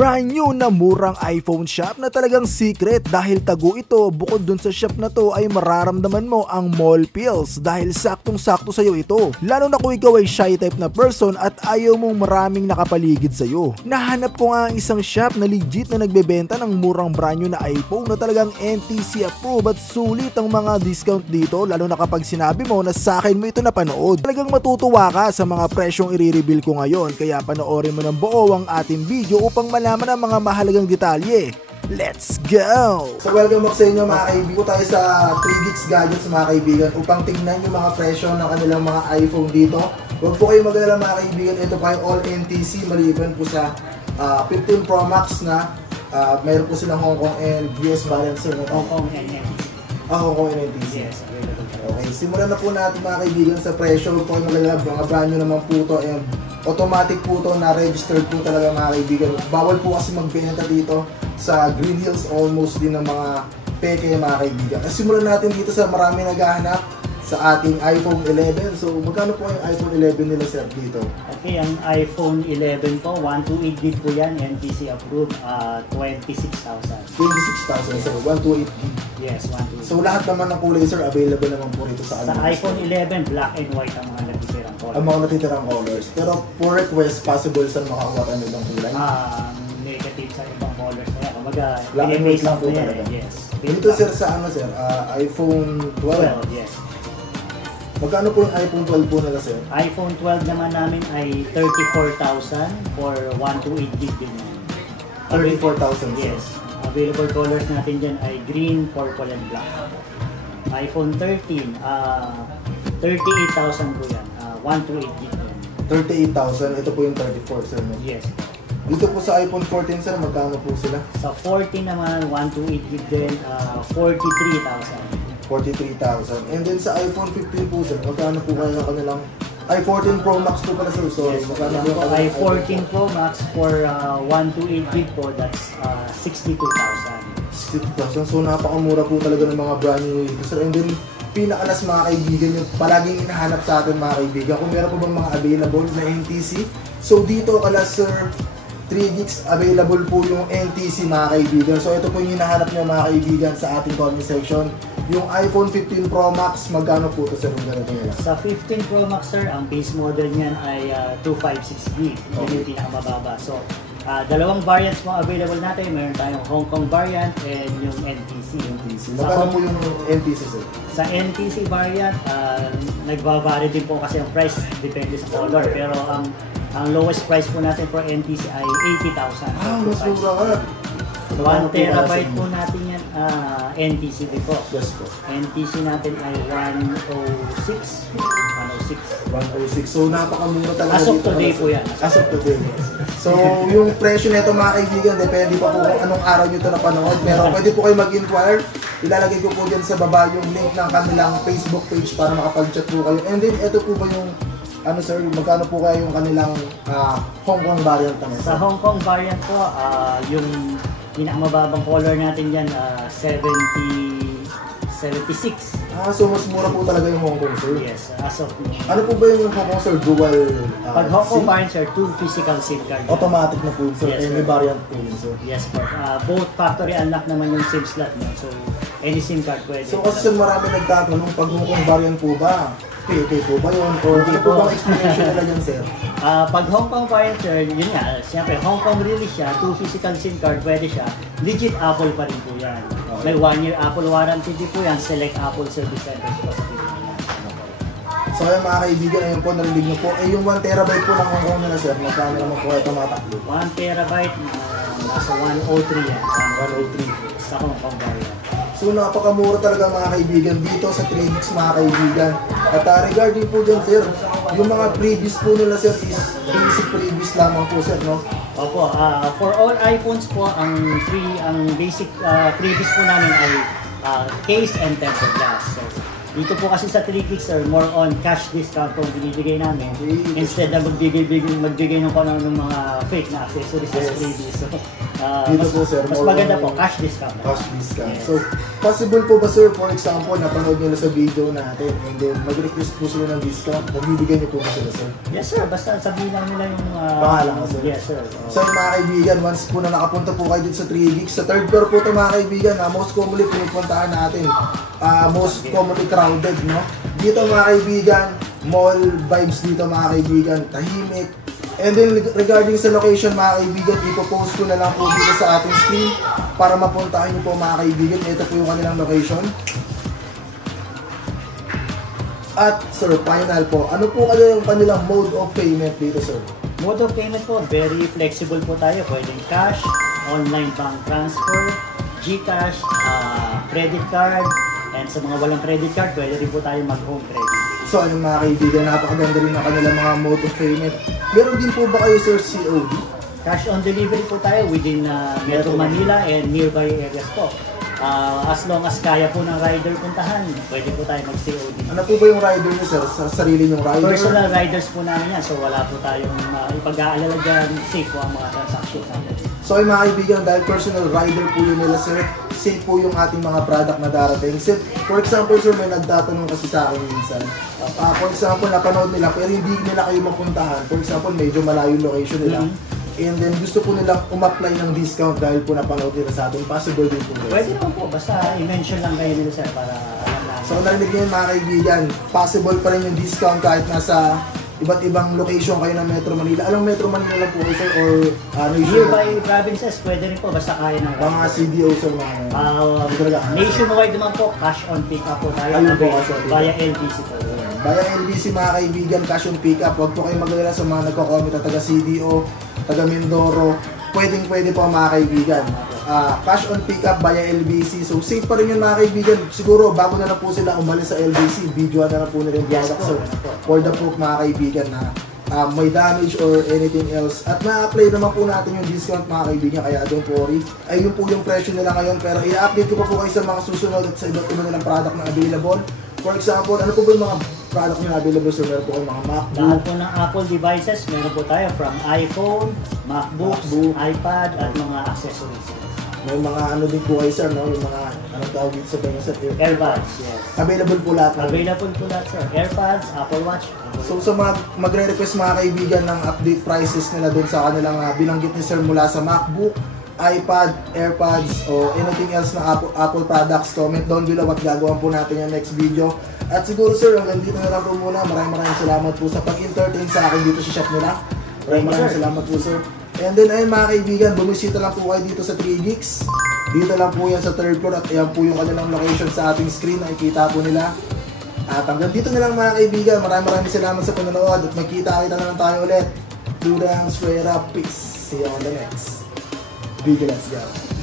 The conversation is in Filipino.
Brand new na murang iPhone shop na talagang secret dahil tago ito. Bukod dun sa shop na to ay mararamdaman mo ang mall feels dahil saktong-sakto sa'yo ito. Lalo na kung ikaw ay shy type na person at ayaw mong maraming nakapaligid sa'yo. Nahanap ko nga ang isang shop na legit na nagbebenta ng murang brand new na iPhone na talagang NTC approved at sulit ang mga discount dito, lalo na kapag sinabi mo na sa akin mo ito napanood. Talagang matutuwa ka sa mga presyong i-reveal ko ngayon, kaya panoorin mo ng buo ang ating video upang malaman ang mga mahalagang detalye. Let's go! So welcome back sa inyo mga kaibigan. Tayo sa 3 Geeks Gadgets mga kaibigan upang tingnan yung mga presyo ng kanilang mga iPhone dito. Huwag po kayo mag-alala mga kaibigan, ito pa yung all NTC maliban po sa 15 Pro Max na mayroon po silang Hong Kong and US balancer. Hong Kong and NTC. Hong Kong and NTC. Yes, okay, simulan na po natin mga kaibigan sa presyo. Huwag po kayo mag-alala, mga brand new naman po ito and automatic po ito na registered po talaga mga kaibigan. Bawal po kasi magbenta dito sa Green Hills, almost din ng mga peke mga kaibigan. Simulan natin dito sa marami naghahanap sa ating iPhone 11. So magkano po yung iPhone 11 nila sir dito? Okay, ang iPhone 11 po, 128GB po yan, NTC approved, 26,000. 26,000 sir, 128GB. Yes, 128GB. So lahat naman ng kulay sir, available naman po rito sa Sa iPhone 11, black and white ang mga natitirang colors. Ang mga natitirang colors. Pero for request, possible sir makakuha tayo ng kulay? Negative sa ibang colors na yan. Kumbaga, black and white lang po talaga. Yes. Dito sir sa ano sir, iPhone 12. Yes. Magkano po yung iPhone 12 po nila sir? iPhone 12 naman namin ay 34,000 for 128GB din. 34,000 sir? Yes. Available colors natin dyan ay green, purple, and black. iPhone 13, 38,000 po yan. 128GB din. 38,000, ito po yung 34 sir. No? Yes. Dito po sa iPhone 14 sir, magkano po sila? Sa 14 naman, 128GB din, 43,000. 43,000. And then sa iPhone 15 po sir, magkano po kaya ng kanilang i14 Pro Max po pala sir. So, yes, magkano po i14 Pro Max for 128GB po, that's 62,000. 60,000. So napakamura po talaga ng mga brand new ito sir. And then pinakalas mga kaibigan yung palaging hinahanap sa atin mga kaibigan. Kung meron po bang mga available na NTC. So dito kalas sir, 3 Geeks available po yung NTC mga kaibigan. So ito po yung hinahanap nyo mga kaibigan sa ating comment section. Yung iPhone 15 Pro Max, magkano po ito sir? Sa 15 Pro Max sir, ang base model niyan ay 256GB. Yun yung pinakamababa. So, dalawang variants mo available natin. Meron tayong Hong Kong variant and yung NTC. Magkano po yung NTC sir? Sa NTC variant, nagbabari din po kasi ang price depende sa color. Pero ang lowest price po natin for NTC ay 80,000. Mas mura ka. 1 terabyte po natin yan, NTC din po. Yes po. NTC natin ay 106. 106. So napakamura talaga. As of today po yan. As of today. So yung presyo nito mga kaibigan, depende pa po kung anong araw nyo ito napanood. Pero pwede po kayo mag-inquire. Ilalagay ko po dyan sa baba yung link ng kanilang Facebook page para makapag-chat po kayo. And then ito po ba yung ano sir, magkano po kaya yung kanilang Hong Kong variant naman? Sa Hong Kong variant po, yung pinakamababang color natin dyan, 76. So mas mura po talaga yung Hong Kong sir? Yes, as of now. Ano po ba yung Hong Kong sir? Dual Pag Hong Kong variant sir, 2 physical SIM card. Automatic na po sir, yes, any variant po yun sir? Yes po. Both factory unlock naman yung SIM slot nyo. So, any SIM card pwede. So kasi sir, marami nagtatanong pag Hong Kong variant po ba? PK po ba yun? Or hindi po bang explanation nila dyan sir? Pag Hong Kong variant sir, yun nga, siyempre Hong Kong release siya, 2 physical SIM card, pwede siya. Legit Apple pa rin po yan. May 1-year Apple warranty din po yan, select Apple service centers po sa Pilipinas. So kaya mga kaibigan, ayun po, narinig nyo po. Yung 1 terabyte po ng Hong Kong nila sir, magkano naman po ito mataklo? 1 terabyte, nasa 103 yan. 103. Sa Hong Kong variant. So napakamura talaga mga kaibigan dito sa 3 Geeks mga kaibigan. At regarding po dyan sir, yung mga previous po nila sir is basic previous lamang po sir, no? Opo, for all iPhones po, ang basic previous po namin ay case and tempered glass. So, Dito po kasi sa 3 gigs, sir, more on cash discount po binibigay namin. Instead na magbigay ng kung ano ng mga fake na accessories as freebies. So, Dito po, sir, mas more maganda on po, cash discount. cash discount. Yes. So, possible po ba, sir, for example, napanood nyo na sa video natin and then mag-request po sila ng discount, magbibigay nyo po ba sila, sir? Yes, sir. Basta sabihin lang nila yung... Pangalan ko, sir. Yes, sir. So yung mga kaibigan, once po na nakapunta po kayo dito sa 3 gigs, sa third floor po ito mga kaibigan, most commonly pinupuntahan natin, most commonly crowded, no? Dito mga kaibigan, mall vibes dito mga kaibigan, tahimik. And then regarding sa location mga kaibigan, ipopost ko na lang po dito sa ating screen para mapuntahan nyo po mga kaibigan. Ito po yung kanilang location. At sir, final po, ano po kaya yung kanilang mode of payment dito, sir? Mode of payment po, very flexible po tayo. Pwedeng cash, online bank transfer, GCash, credit card, and sa mga walang credit card, pwede rin po tayo mag-home credit. So ayun mga kaibigan, napakaganda rin ng kanilang mga mode of payment. Meron din po ba kayo, sir, COD? Cash on delivery po tayo within Metro Manila and nearby areas po. As long as kaya po ng rider puntahan, pwede po tayo mag-COD. Ano po ba yung rider niyo, sir? Sa sarili yung rider? Personal riders po namin yan, so wala po tayong ipag-aalala dyan, safe po ang mga transactions natin. So ay mga kaibigan, dahil personal rider po yun nila, sir, safe po yung ating mga product na darating. Sir, for example, sir, may nagtatanong kasi sa akin minsan. For example, napanood nila pero hindi nila kayo mapuntahan. For example, medyo malayo yung location nila. And then gusto po nilang umapply ng discount dahil po napanood nila sa atin. Possible din po. Pwede naman po, basta i-mention lang kayo nila, sir, para alam namin. So narinig niyo mga kaibigan, possible pa rin yung discount kahit nasa iba't ibang location kayo ng Metro Manila. Anong Metro Manila lang po kayo, sir? Or nearby provinces, pwede rin po, basta kaya ng mga CDO, sir, mga nationwide naman po, cash on pick up po tayo. Ayun po, cash on pick up. Via LBC po. Via LBC mga kaibigan, cash on pick up. Huwag po kayo mag-alala sa mga nagko-comment na taga CDO, taga Mindoro. Pwede po mga kaibigan. Cash on pick up via LBC. So safe pa rin yun mga kaibigan. Siguro bago na lang po sila umalis sa LBC, video na lang po nila yung product, sir. For the proof mga kaibigan na may damage or anything else. At ma-apply naman po natin yung discount mga kaibigan, kaya don't worry. Ay yun po yung presyo nila ngayon, pero i-update ko pa po kayo sa mga susunod at sa iba't iba nilang product na available. For example, ano po ba yung mga product na available, sir? Meron po kayong mga MacBook. Lahat po ng Apple devices, meron po tayo from iPhone, MacBooks, iPad, at mga accessories. May mga ano din po kayo, sir, no? Yung mga, anong tawag dito sa banyo, sir? AirPods, yes. Available po lahat. Available po lahat, sir. AirPods, Apple Watch. So sa mga magre-request mga kaibigan ng update prices nila doon sa kanilang binanggit ni sir mula sa MacBook, iPad, AirPods, o anything else na Apple products, comment down below at gagawin po natin yung next video. At siguro sir, hanggang dito na lang po muna. Maraming salamat po sa pag-entertain sa akin dito sa shop nila. Maraming salamat po sir. And then ayun mga kaibigan, bumisita lang po kayo dito sa 3 gigs. Dito lang po yan sa third floor at ayan po yung kanilang location sa ating screen. Nakikita po nila. At hanggang dito na lang mga kaibigan. Maraming salamat sa panonood at magkita-kita na lang tayo ulit. Durang Square Up. Peace. See you on the next video. Let's go.